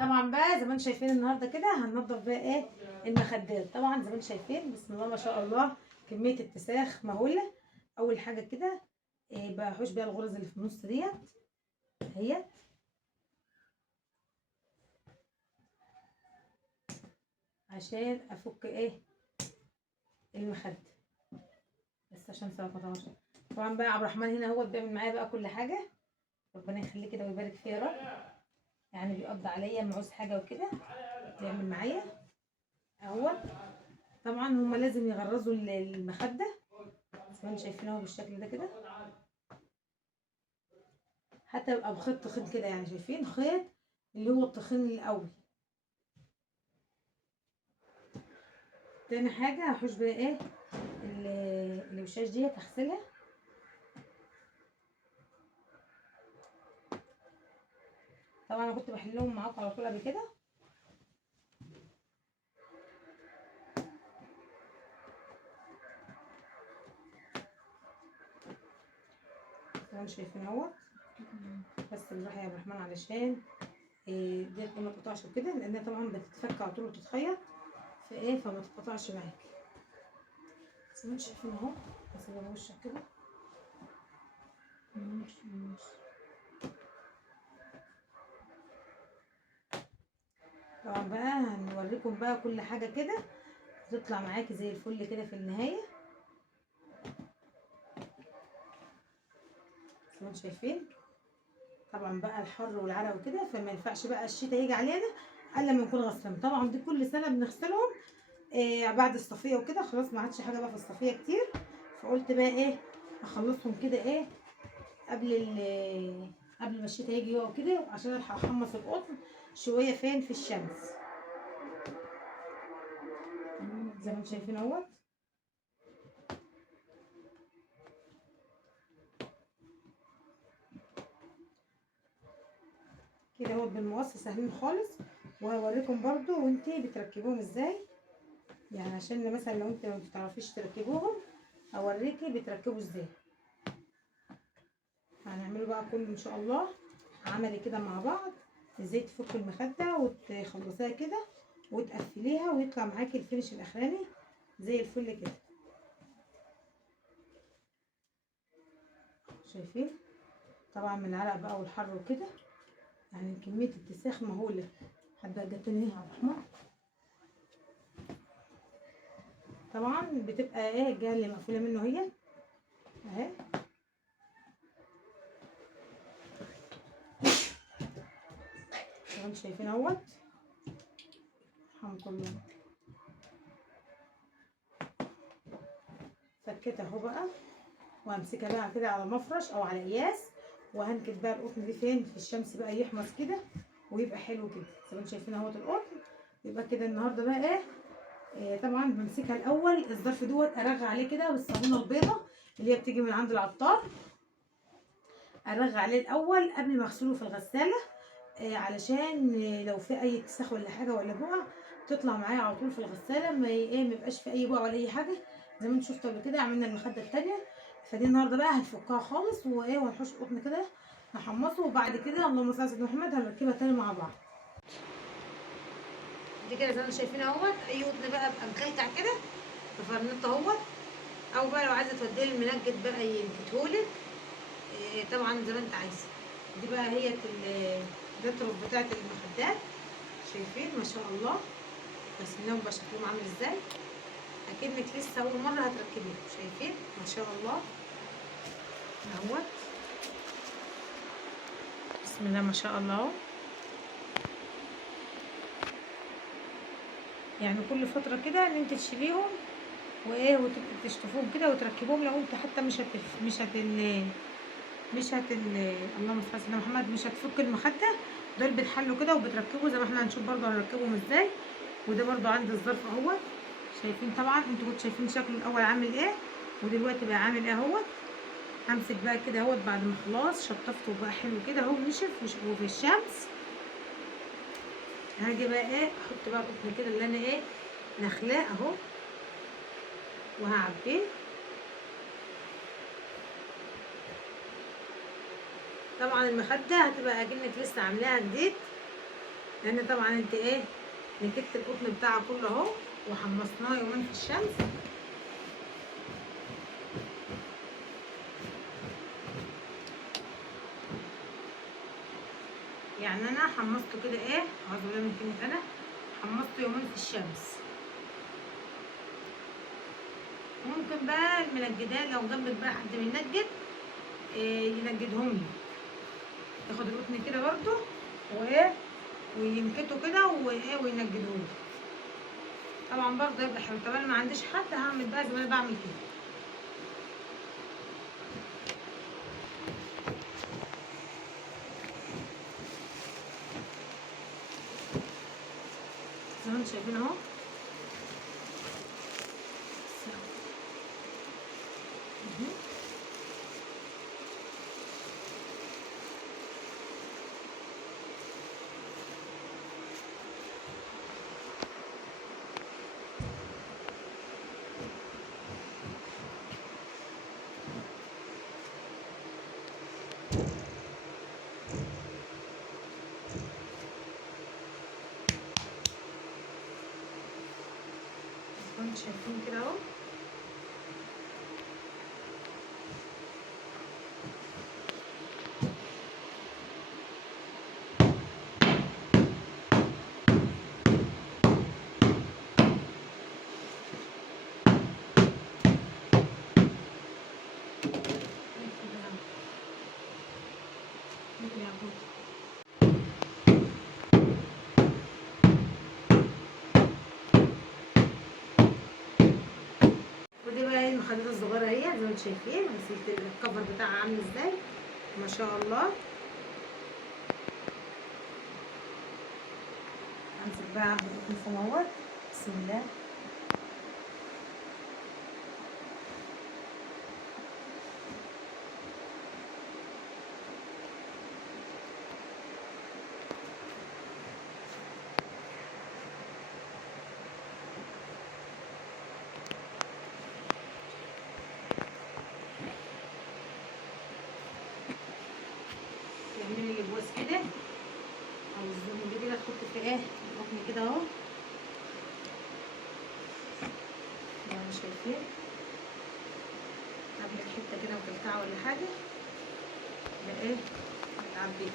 طبعا بقى زي ما انتم شايفين النهارده كده هننضف بقى ايه المخدات. طبعا زي ما انتم شايفين بسم الله ما شاء الله كميه اتساخ مهوله. اول حاجه كده إيه بحوش بيها الغرز اللي في النص ديت اهي، عشان افك ايه المخده، بس عشان سوا. طبعا بقى عبد الرحمن هنا هو بيعمل معايا بقى كل حاجه، ربنا يخليه كده ويبارك فيه يا رب. يعني بيقضي عليا لما عاوز حاجه وكده بيعمل معايا اهو. طبعا هما لازم يغرزوا المخده زي ما انتم شايفين اهو بالشكل ده كده، حتى يبقى بخيط تخين كده، يعني شايفين خيط اللي هو التخين الاول. تاني حاجه هحوش بقى ايه الوشاش ديت هغسلها. طبعا انا كنت بحلهم معاكم على طول قبل كده. زي ما انتم شايفين اهوت، بس بالراحه يا عبد الرحمن علشان ديت ما تقطعش وكده، لانها طبعا بتتفك على طول وتتخيط فايه فما تتقطعش معاكي. زي ما انتم شايفين اهو، هسيبها وشك كده. طبعا بقى هنوريكم بقى كل حاجه كده تطلع معاكي زي الفل كده في النهايه. زي ما انتم شايفين طبعا بقى الحر والعرق وكده، فما ينفعش بقى الشتاء يجي علينا الا لما نكون غسلهم. طبعا دي كل سنه بنغسلهم بعد الصفيه وكده، خلاص ما عادش حاجه بقى في الصفيه كتير، فقلت بقى ايه اخلصهم كده ايه قبل ما الشتاء يجي يقع كده، عشان الحق احمص القطن شويه فين في الشمس. زي ما انتم شايفين اهوت. كده اهوت بالمقص سهلين خالص، وهوريكم برضو وانتي بتركبوهم ازاي، يعني عشان مثلا لو انت ما بتعرفيش تركبوهم اوريكي بتركبوا ازاي. هنعمله بقى كله ان شاء الله عملي كده مع بعض، ازاي تفك المخده وتخلصيها كده وتقفليها ويطلع معاكي الفينش الاخراني زي الفل كده. شايفين طبعا من العرق بقى والحر وكده، يعني كميه اتساخ مهوله. حابه جاتني ايه يا عبد الرحمن؟ طبعا بتبقى ايه الجهه اللي مقفوله منه هي اهي. زي ما انتم شايفين اهوت. الحمد لله فكيتها اهو بقى، وهمسكها بقى كده على مفرش او على قياس، وهنكت بقى القطن دي فين في الشمس بقى يحمص كده ويبقى حلو كده. زي ما انتم شايفين اهوت القطن. يبقى كده النهارده بقى طبعا بمسكها الاول الظرف دوت ارغي عليه كده بالصابونه البيضه اللي هي بتيجي من عند العطار، ارغي عليه الاول قبل ما اغسله في الغساله علشان لو في اي اتساخ ولا حاجه ولا بقع تطلع معايا على طول في الغساله، ما ما يبقاش في اي بقع ولا اي حاجه. زي ما انتم شفتوا قبل كده عملنا المخده التانيه، فدي النهارده بقى هنفكها خالص وهنحوش القطن كده نحمصه، وبعد كده اللهم صل على سيدنا محمد هنركبها تاني مع بعض. دي كده زي ما انتم شايفين اهوت، اي قطن بقى مكلكع كده في فرنته اهوت، او بقى لو عايزه توديه للمنجد بقى ينكتهولك طبعا زي ما انت عايزه. دي بقى هي الرطرف بتاعت المخدات. شايفين ما شاء الله بسم الله بقى شكلهم عامل ازاي، اكنك لسه اول مره هتركبيهم. شايفين ما شاء الله اهوت بسم الله ما شاء الله اهو. يعني كل فتره كده ان انت تشيليهم وتبقي تشطفوهم كده وتركبوهم، لو انت حتى اللهم صل على سيدنا محمد مش هتفك المخده، دول بتحلوا كده وبتركبوا زي ما احنا هنشوف برضه هنركبهم ازاي. وده برضه عندي الظرف اهوت. شايفين طبعا انتوا كنتوا شايفين شكله الاول عامل ايه ودلوقتي بقى عامل ايه اهوت. همسك بقى كده اهوت بعد ما خلاص شطفته بقى حلو كده اهو نشف وفي الشمس. هاجي بقى احط بقى القطن كده اللي انا نخلاه اهو وهعبيه. طبعا المخده هتبقى اكنك لسه عاملاها جديد، لان طبعا انت ايه، نكدت القطن بتاعها كله اهو، وحمصناه يومين في الشمس. يعني انا حمصته كده ايه، اعوذ بالله من كلمه، انا حمصته يومين في الشمس. ممكن بقى المنجدات لو جنبك بقى حد بينجد إيه ينجدهم لي، ياخد القطن كده برضو وايه وينكته كده وايه وينجدهم لي. طبعا برضه يبقى حلو. طب انا ما عنديش حد، هعمل بقى زي ما انا بعمل كده. زي ما انتم شايفين اهو. زي ما انتم شايفين كده اهو. ودي بقى المخدات الصغيره اهي، زي ما انتم شايفين. غسلت الكفر بتاعها عامل ازاي، ما شاء الله. امسك بقى القطن اهوت، بسم الله. تعملي البواس كده او الزبون دي كده، تحط في ايه القطن كده اهو، زي ما شايفين. قبل الحته كده وتلكعه ولا حاجه، يبقى ايه بتعبيها.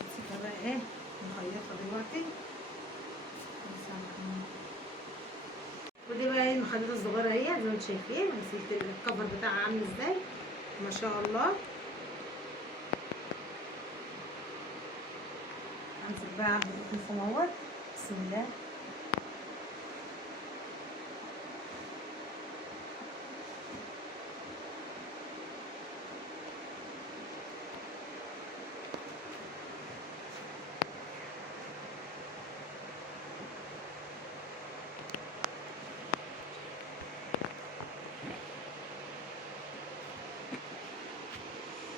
امسكها بقى ايه نخيطها دلوقتي. ودي بقى المخدات الصغيره اهي، زي ما انتم شايفين. غسلت الكفر بتاعها عامل ازاي، ما شاء الله. امسك بقى القطن اهوت، بسم الله.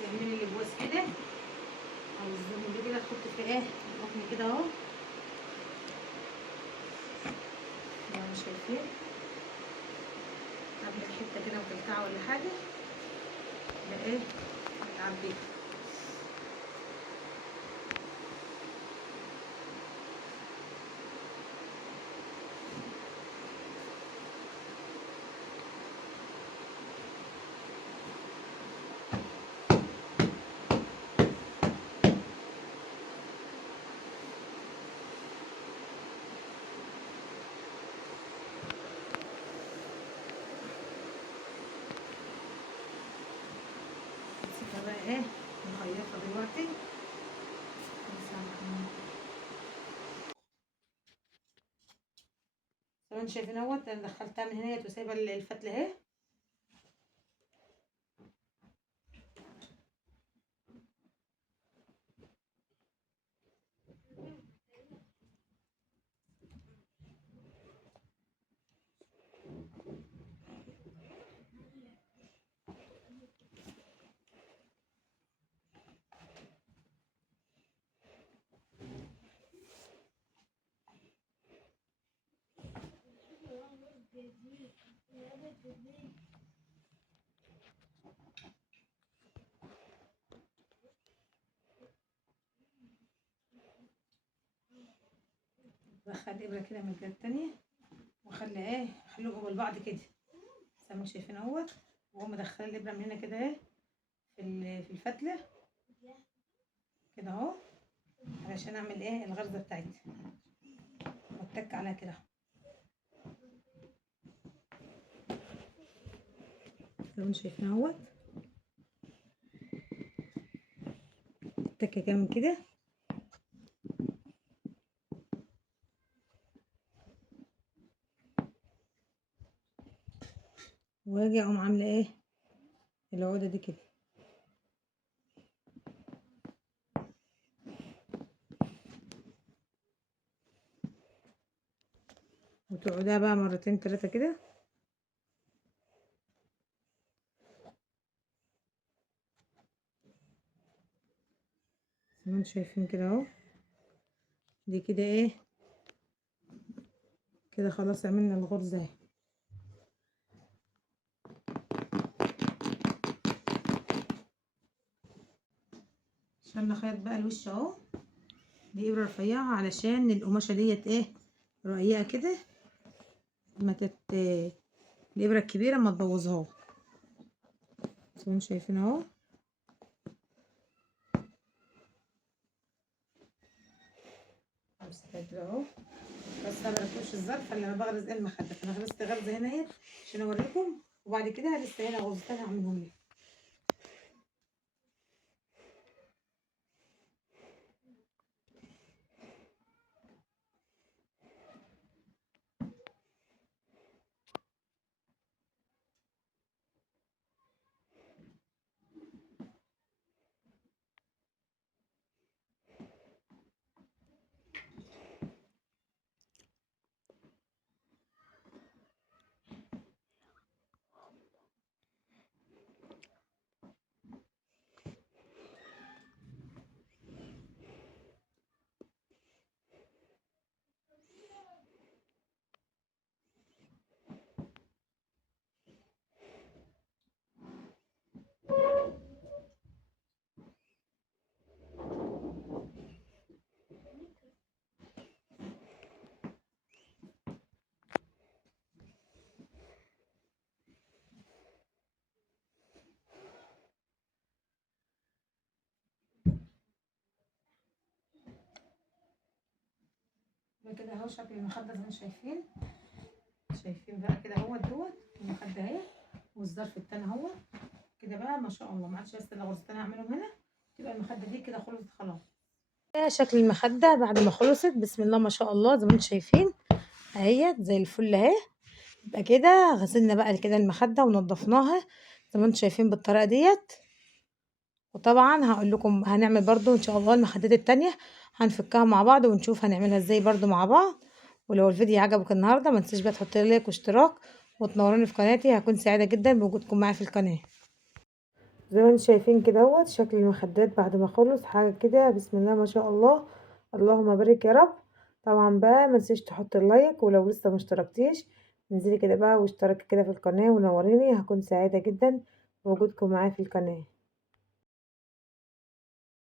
تعملي البواس كده او الزبون دي كده، تحط في ايه القطن كده اهو، زي ما شايفين. قبل الحته كده وتلكعه ولا حاجه، يبقى ايه بتعبيها. امسكها بقى ايه نخيطها دلوقتي. زي ما انتم شايفين اهوت، انا دخلتها من هنا وسايبه الفتله اهي. بدخل الابره كده من الجهه التانية واخلي ايه احلقهم لبعض كده زي ما شايفين اهوت، واقوم مدخله الابره من هنا كده ايه في الفتله كده اهو، علشان اعمل ايه الغرزه بتاعتي واتك عليها كده زي ما شايفين اهوت، التكه كامل كده. واجي اقوم عامله ايه العقده دي كده، وتقعدها بقى مرتين تلاتة كده زي ما انتم شايفين كده اهو. دي كده ايه كده خلاص عملنا الغرزة اهي. عشان نخيط بقى الوش اهو، دي ابرة رفيعة علشان القماشة ديت ايه رقيقة كده، ما الابرة الكبيرة ما تبوظهاش زي ما انتم شايفين اهو. امسكها كده اهو، بس انا مركبش الظرف اللي انا بغرز ايه المخده، انا غرزت غرزه هنا اهي عشان اوريكم، وبعد كده لسه هنا غرزتين هعملهم لكم. ده كده اهو شكل المخده زي ما انتم شايفين بقى كده اهو دوت المخده اهي، والظرف التاني اهو كده بقى ما شاء الله، ما عادش لسه الا غرزتين هعملهم هنا تبقى المخده دي كده خلصت خلاص. ده شكل المخده بعد ما خلصت بسم الله ما شاء الله زي ما انتم شايفين اهيت زي الفل اهي. يبقى كده غسلنا بقى كده المخده ونضفناها زي ما انتم شايفين بالطريقه ديت. وطبعا هقول لكم هنعمل برضو ان شاء الله المخدات التانية هنفكها مع بعض ونشوف هنعملها ازاي برضو مع بعض. ولو الفيديو عجبك النهارده ما تنسيش بقى تحط لي لايك واشتراك وتنوروني في قناتي، هكون سعيده جدا بوجودكم معايا في القناه. زي ما انتم شايفين كده اهوت شكل المخدات بعد ما خلص حاجه كده بسم الله ما شاء الله، اللهم بارك يا رب. طبعا بقى ما تنسيش تحط اللايك، ولو لسه ما اشتركتيش انزلي كده بقى واشتركي كده في القناه ونوريني، هكون سعيده جدا بوجودكم معايا في القناه.